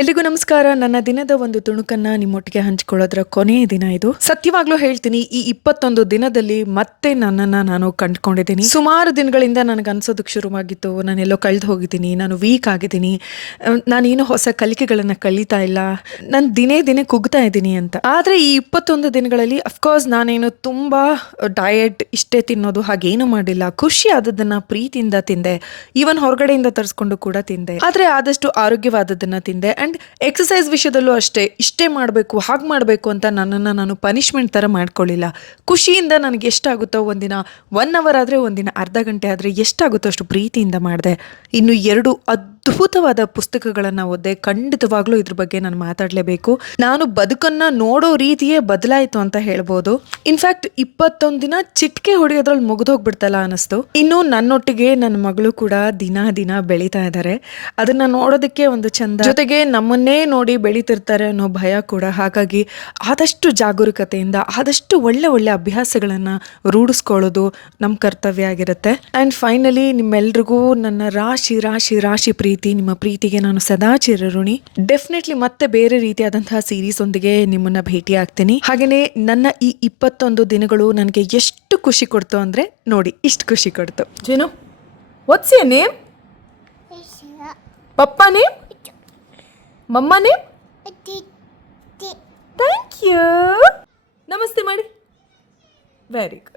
ಎಲ್ರಿಗೂ ನಮಸ್ಕಾರ. ನನ್ನ ದಿನದ ಒಂದು ತುಣುಕನ್ನ ನಿಮ್ಮೊಟ್ಟಿಗೆ ಹಂಚಿಕೊಳ್ಳೋದ್ರ ಕೊನೆಯ ದಿನ ಇದು. ಸತ್ಯವಾಗ್ಲೂ ಹೇಳ್ತೀನಿ, ಈ 21 ದಿನದಲ್ಲಿ ಮತ್ತೆ ನನ್ನನ್ನ ನಾನು ಕಂಡುಕೊಂಡಿದ್ದೀನಿ. ಸುಮಾರು ದಿನಗಳಿಂದ ನನಗೆ ಅನ್ಸೋದಕ್ಕೆ ಶುರುವಾಗಿತ್ತು, ನಾನೆಲ್ಲೋ ಕಳೆದು ಹೋಗಿದ್ದೀನಿ, ನಾನು ವೀಕ್ ಆಗಿದ್ದೀನಿ, ನಾನೇನು ಹೊಸ ಕಲಿಕೆಗಳನ್ನ ಕಲಿತಾ ಇಲ್ಲ, ನಾನು ದಿನೇ ದಿನೇ ಕುಗ್ತಾ ಇದ್ದೀನಿ ಅಂತ. ಆದ್ರೆ ಈ 21 ದಿನಗಳಲ್ಲಿ ಅಫ್ಕೋರ್ಸ್ ನಾನೇನು ತುಂಬಾ ಡಯಟ್ ಇಷ್ಟೇ ತಿನ್ನೋದು ಹಾಗೇನು ಮಾಡಿಲ್ಲ. ಖುಷಿ ಆದದನ್ನ ಪ್ರೀತಿಯಿಂದ ತಿಂದೆ, ಈವನ್ ಹೊರಗಡೆಯಿಂದ ತರಿಸ್ಕೊಂಡು ಕೂಡ ತಿಂದೆ. ಆದ್ರೆ ಆದಷ್ಟು ಆರೋಗ್ಯವಾದದನ್ನ ತಿಂದೆ. ಅಂಡ್ ಎಕ್ಸಸೈಸ್ ವಿಷಯದಲ್ಲೂ ಅಷ್ಟೇ, ಇಷ್ಟೇ ಮಾಡಬೇಕು ಹಾಗೆ ಮಾಡಬೇಕು ಅಂತ ನನ್ನನ್ನು ನಾನು ಪನಿಷ್ಮೆಂಟ್ ಥರ ಮಾಡ್ಕೊಳ್ಳಿಲ್ಲ. ಖುಷಿಯಿಂದ ನನಗೆ ಎಷ್ಟಾಗುತ್ತೋ, ಒಂದಿನ 1 ಅವರ್ ಆದರೆ, ಒಂದಿನ ಅರ್ಧ ಗಂಟೆ ಆದರೆ ಎಷ್ಟಾಗುತ್ತೋ ಅಷ್ಟು ಪ್ರೀತಿಯಿಂದ ಮಾಡಿದೆ. ಇನ್ನು 2 ಅದ್ಭುತವಾದ ಪುಸ್ತಕಗಳನ್ನು ಓದಿದೆ. ಖಂಡಿತವಾಗ್ಲೂ ಇದ್ರ ಬಗ್ಗೆ ನಾನು ಮಾತಾಡಲೇಬೇಕು. ನಾನು ಬದುಕನ್ನು ನೋಡೋ ರೀತಿಯೇ ಬದಲಾಯಿತು ಅಂತ ಹೇಳ್ಬೋದು. ಇನ್ಫ್ಯಾಕ್ಟ್ 21 ದಿನ ಚಿಟಿಕೆ ಹೊಡೆಯೋದ್ರಲ್ಲಿ ಮುಗಿದೋಗ್ಬಿಡ್ತಲ್ಲ ಅನ್ನಿಸ್ತು. ಇನ್ನು ನನ್ನೊಟ್ಟಿಗೆ ನನ್ನ ಮಗಳು ಕೂಡ ದಿನ ದಿನ ಬೆಳೀತಾ ಇದ್ದಾರೆ. ಅದನ್ನ ನೋಡೋದಕ್ಕೆ ಒಂದು ಚಂದ, ಜೊತೆಗೆ ನಮ್ಮನ್ನೇ ನೋಡಿ ಬೆಳೀತಿರ್ತಾರೆ ಅನ್ನೋ ಭಯ ಕೂಡ. ಹಾಗಾಗಿ ಆದಷ್ಟು ಜಾಗರೂಕತೆಯಿಂದ ಆದಷ್ಟು ಒಳ್ಳೆ ಒಳ್ಳೆ ಅಭ್ಯಾಸಗಳನ್ನು ರೂಢಿಸ್ಕೊಳ್ಳೋದು ನಮ್ಮ ಕರ್ತವ್ಯ ಆಗಿರುತ್ತೆ. ಆ್ಯಂಡ್ ಫೈನಲಿ ನಿಮ್ಮೆಲ್ರಿಗೂ ನನ್ನ ರಾಶಿ ರಾಶಿ ರಾಶಿ ಪ್ರೀತಿ. ನಿಮ್ಮ ಪ್ರೀತಿಗೆ ನಾನು ಸದಾ ಚಿರಋಣಿ. ಡೆಫಿನೆಟ್ಲಿ ಮತ್ತೆ ಬೇರೆ ರೀತಿಯಾದಂತಹ ಸೀರೀಸ್ ಒಂದಿಗೆ ನಿಮ್ಮನ್ನ ಭೇಟಿ ಆಗ್ತೀನಿ. ಹಾಗೆಯೇ ನನ್ನ ಈ 21 ದಿನಗಳು ನನಗೆ ಎಷ್ಟು ಖುಷಿ ಕೊಡ್ತು ಅಂದರೆ ನೋಡಿ, ಇಷ್ಟು ಖುಷಿ ಕೊಡ್ತು. ಜೇನು, what's your name? Papa name? Mamma name? Thank you. ನಮಸ್ತೆ ಮಾಡಿ. Very good.